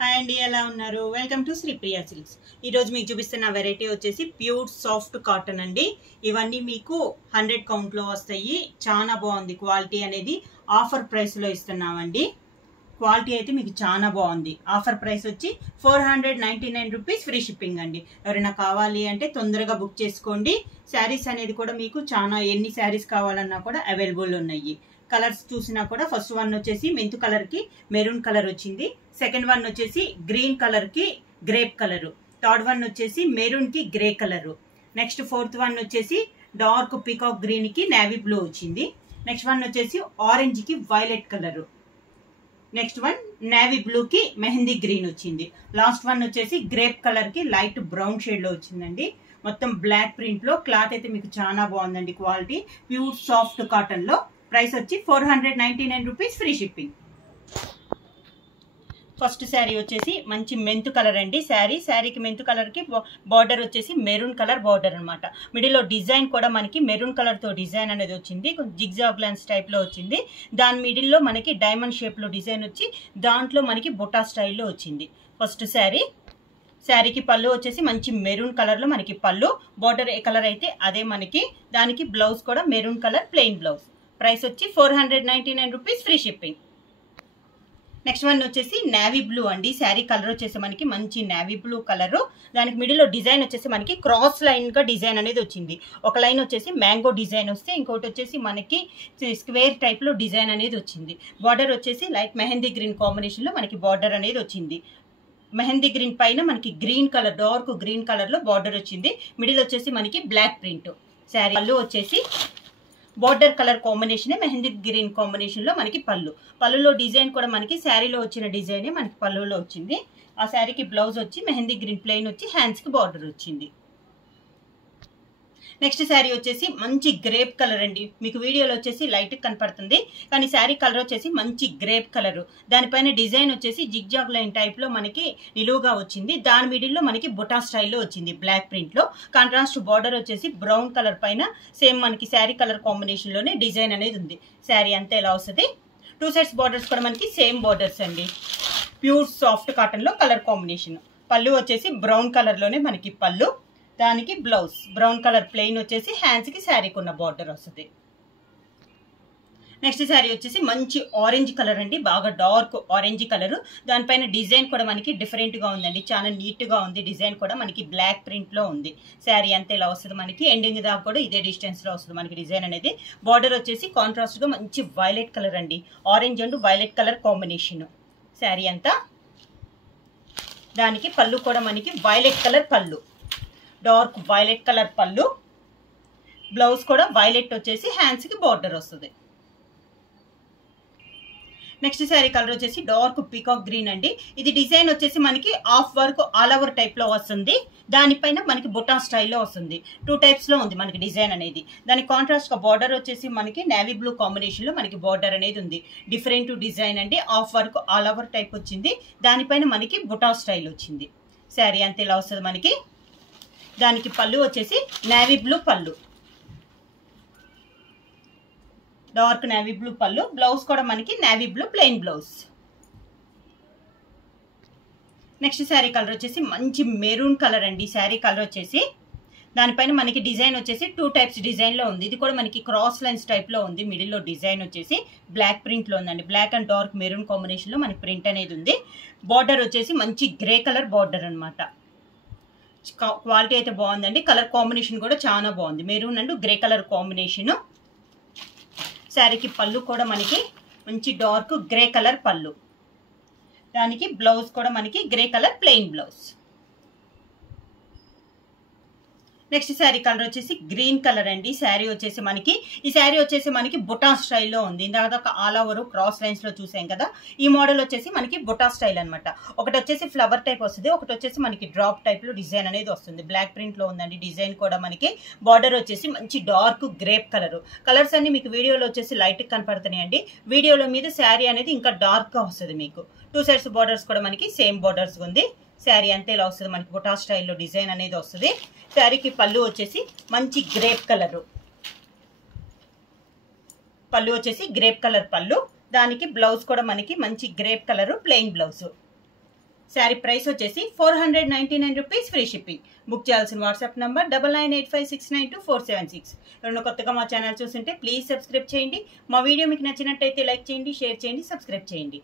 Hi అండి, ఎలా ఉన్నారు? Welcome to Sripriya silks. ఈరోజు మీకు చూపిస్తున్న వెరైటీ వచ్చేసి ప్యూర్ సాఫ్ట్ కాటన్ అండి. ఇవన్నీ మీకు 100 కౌంట్లో వస్తాయి. చాలా బాగుంది క్వాలిటీ అనేది. ఆఫర్ ప్రైస్లో ఇస్తున్నామండి. క్వాలిటీ అయితే మీకు చాలా బాగుంది. ఆఫర్ ప్రైస్ వచ్చి 499 రూపీస్, ఫ్రీ షిప్పింగ్ అండి. ఎవరైనా కావాలి అంటే తొందరగా బుక్ చేసుకోండి. శారీస్ అనేది కూడా మీకు చాలా ఎన్ని శారీస్ కావాలన్నా కూడా అవైలబుల్ ఉన్నాయి. కలర్స్ చూసినా కూడా ఫస్ట్ వన్ వచ్చేసి మెంతు కలర్ కి మెరూన్ కలర్ వచ్చింది. సెకండ్ వన్ వచ్చేసి గ్రీన్ కలర్ కి గ్రేప్ కలర్. థర్డ్ వన్ వచ్చేసి మెరూన్ కి grey colour. Next fourth one వచ్చేసి డార్క్ పీకాక్ గ్రీన్ కి నేవీ బ్లూ వచ్చింది. నెక్స్ట్ వన్ వచ్చేసి ఆరెంజ్ కి violet colour. Next one navy blue కి మెహందీ గ్రీన్ వచ్చింది. లాస్ట్ వన్ వచ్చేసి గ్రేప్ కలర్ కి లైట్ బ్రౌన్ షేడ్ లో వచ్చిందండి. మొత్తం బ్లాక్ ప్రింట్ లో. క్లాత్ అయితే మీకు చాలా బాగుందండి. క్వాలిటీ ప్యూర్ సాఫ్ట్ కాటన్ లో. ప్రైస్ వచ్చి 499 rupees, free shipping. First sari వచ్చేసి మంచి మెంతు కలర్ అండి. శారీకి మెంతు కలర్ కి బార్డర్ వచ్చేసి మెరూన్ కలర్ బార్డర్ అనమాట. మిడిల్ లో డిజైన్ కూడా మనకి మెరూన్ కలర్ తో డిజైన్ అనేది వచ్చింది. జిగ్జాగ్ లైన్స్ టైప్ లో వచ్చింది. దాని మిడిల్ లో మనకి డైమండ్ షేప్ లో డిజైన్ వచ్చి దాంట్లో మనకి బుటా స్టైల్లో వచ్చింది. ఫస్ట్ శారీకి పళ్ళు వచ్చేసి మంచి మెరూన్ కలర్ లో మనకి పళ్ళు. బార్డర్ ఏ కలర్ అయితే అదే మనకి. దానికి బ్లౌజ్ కూడా maroon colour plain blouse. Price వచ్చి 499 rupees, free shipping. Next one వచ్చేసి నేవీ బ్లూ అండి. శారీ కలర్ వచ్చేసి మనకి మంచి నేవీ బ్లూ కలర్. దానికి మిడిల్ లో డిజైన్ వచ్చేసి మనకి క్రాస్ లైన్ గా డిజైన్ అనేది వచ్చింది. ఒక లైన్ వచ్చేసి మ్యాంగో డిజైన్ వస్తే ఇంకోటి వచ్చేసి మనకి స్క్వేర్ టైప్ లో డిజైన్ అనేది వచ్చింది. బార్డర్ వచ్చేసి లైట్ మెహందీ గ్రీన్ కాంబినేషన్ లో మనకి బార్డర్ అనేది వచ్చింది. మెహందీ గ్రీన్ పైన మనకి green colour, dark green colour లో బార్డర్ వచ్చింది. మిడిల్ వచ్చేసి మనకి బ్లాక్ ప్రింట్. శారీ పళ్ళు వచ్చేసి border colour combination, mehndi green combination లో మనకి పళ్ళులో డిజైన్ కూడా మనకి శారీలో వచ్చిన డిజైనే మనకి పళ్ళులో వచ్చింది. ఆ శారీకి బ్లౌజ్ వచ్చి మెహందీ గ్రీన్ ప్లెయిన్ వచ్చి హ్యాండ్స్ కి బార్డర్ వచ్చింది. నెక్స్ట్ శారీ వచ్చేసి మంచి గ్రేప్ కలర్ అండి. మీకు వీడియోలో వచ్చేసి లైట్ కనపడుతుంది, కానీ శారీ కలర్ వచ్చేసి మంచి గ్రేప్ కలర్. దానిపైన డిజైన్ వచ్చేసి జిగ్జాగ్ లైన్ టైప్ లో మనకి నిలువుగా వచ్చింది. దాని మిడిల్ లో మనకి బుటా స్టైల్లో వచ్చింది బ్లాక్ ప్రింట్ లో. కాంట్రాస్ట్ బార్డర్ వచ్చేసి బ్రౌన్ కలర్ పైన సేమ్ మనకి శారీ కలర్ కాంబినేషన్ లోనే డిజైన్ అనేది ఉంది. శారీ అంతా ఎలా వస్తుంది. 2 సైడ్స్ బార్డర్స్ కూడా మనకి సేమ్ బార్డర్స్ అండి. ప్యూర్ సాఫ్ట్ కాటన్ లో కలర్ కాంబినేషన్. పళ్ళు వచ్చేసి బ్రౌన్ కలర్ లోనే మనకి పళ్ళు. దానికి బ్లౌజ్ బ్రౌన్ కలర్ ప్లెయిన్ వచ్చేసి హ్యాండ్స్ కి శారీకి ఉన్న బార్డర్ వస్తుంది. నెక్స్ట్ శారీ వచ్చేసి మంచి ఆరెంజ్ కలర్ అండి. బాగా డార్క్ ఆరెంజ్ కలర్. దానిపైన డిజైన్ కూడా మనకి డిఫరెంట్ గా ఉందండి. చాలా నీట్ గా ఉంది. డిజైన్ కూడా మనకి బ్లాక్ ప్రింట్ లో ఉంది. శారీ అంతా ఇలా వస్తుంది మనకి. ఎండింగ్ దాకా కూడా ఇదే డిస్టెన్స్ లో వస్తుంది మనకి డిజైన్ అనేది. బార్డర్ వచ్చేసి కాంట్రాస్ట్ గా మంచి వైలెట్ కలర్ అండి. Orange and violet colour combination. Sari అంతా. దానికి పళ్ళు కూడా మనకి వైలెట్ కలర్ పళ్ళు, డార్క్ వైలెట్ కలర్ పళ్ళు. బ్లౌజ్ కూడా వైలెట్ వచ్చేసి హ్యాండ్స్ కి బార్డర్ వస్తుంది. నెక్స్ట్ శారీ కలర్ వచ్చేసి డార్క్ పీకాక్ గ్రీన్ అండి. ఇది డిజైన్ వచ్చేసి మనకి half work all over type లో వస్తుంది. దానిపైన మనకి బుటా స్టైల్లో వస్తుంది. 2 టైప్స్ లో ఉంది మనకి డిజైన్ అనేది. దానికి కాంట్రాస్ట్ గా బార్డర్ వచ్చేసి మనకి నేవీ బ్లూ కాంబినేషన్ లో మనకి బార్డర్ అనేది ఉంది. డిఫరెంట్ డిజైన్ అండి. Half work all over type వచ్చింది. దానిపైన మనకి బుటా స్టైల్ వచ్చింది. శారీ అంతా ఇలా వస్తుంది మనకి. దానికి పళ్ళు వచ్చేసి నేవీ బ్లూ పళ్ళు, డార్క్ నేవీ బ్లూ పళ్ళు. బ్లౌజ్ కూడా మనకి navy blue plain blouse. Next sari colour వచ్చేసి మంచి మెరూన్ కలర్ అండి. శారీ కలర్ వచ్చేసి దానిపైన మనకి డిజైన్ వచ్చేసి 2 టైప్స్ డిజైన్ లో ఉంది. ఇది కూడా మనకి క్రాస్ లైన్స్ టైప్ లో ఉంది. మిడిల్ లో డిజైన్ వచ్చేసి బ్లాక్ ప్రింట్ లో ఉందండి. Black and dark maroon combination లో మనకి ప్రింట్ అనేది ఉంది. బార్డర్ వచ్చేసి మంచి గ్రే కలర్ బార్డర్ అనమాట. క్వాలిటీ అయితే బాగుందండి. కలర్ కాంబినేషన్ కూడా చాలా బాగుంది. Maroon and grey colour combination. శారీకి పళ్ళు కూడా మనకి మంచి డార్క్ గ్రే కలర్ పళ్ళు. దానికి బ్లౌజ్ కూడా మనకి grey colour plain blouse. Next sari colour వచ్చేసి గ్రీన్ కలర్ అండి. శారీ వచ్చేసి మనకి ఈ శారీ వచ్చేసి మనకి బుటా స్టైల్లో ఉంది. ఇందాక ఆల్ ఓవర్ క్రాస్ లైన్స్ లో చూసాం కదా. ఈ మోడల్ వచ్చేసి మనకి బుటా స్టైల్ అనమాట. ఒకటి వచ్చేసి ఫ్లవర్ టైప్ వస్తుంది, ఒకటి వచ్చేసి మనకి డ్రాప్ టైప్ లో డిజైన్ అనేది వస్తుంది. బ్లాక్ ప్రింట్ లో ఉందండి డిజైన్ కూడా మనకి. బార్డర్ వచ్చేసి మంచి డార్క్ గ్రేప్ కలర్. కలర్స్ అన్ని మీకు వీడియోలో వచ్చేసి లైట్ కనపడుతున్నాయి అండి. వీడియోలో మీద శారీ అనేది ఇంకా డార్క్ గా వస్తుంది మీకు. 2 సైడ్స్ బార్డర్స్ కూడా మనకి సేమ్ బార్డర్స్ ఉంది. శారీ అంతా ఇలా వస్తుంది మనకి. బుటా స్టైల్లో డిజైన్ అనేది వస్తుంది. శారీకి పళ్ళు వచ్చేసి మంచి గ్రేప్ కలర్. పళ్ళు వచ్చేసి గ్రేప్ కలర్ పళ్ళు. దానికి బ్లౌజ్ కూడా మనకి మంచి grape colour plain blouse. Sari price వచ్చేసి 499 రూపీస్, ఫ్రీ షిప్పింగ్. బుక్ చేయాల్సిన వాట్సాప్ నంబర్ 9985692476. ఎవరైనా కొత్తగా మా ఛానల్ చూస్తుంటే ప్లీజ్ సబ్స్క్రైబ్ చేయండి. మా వీడియో మీకు నచ్చినట్టయితే లైక్ చేయండి, షేర్ చేయండి, సబ్స్క్రైబ్ చేయండి.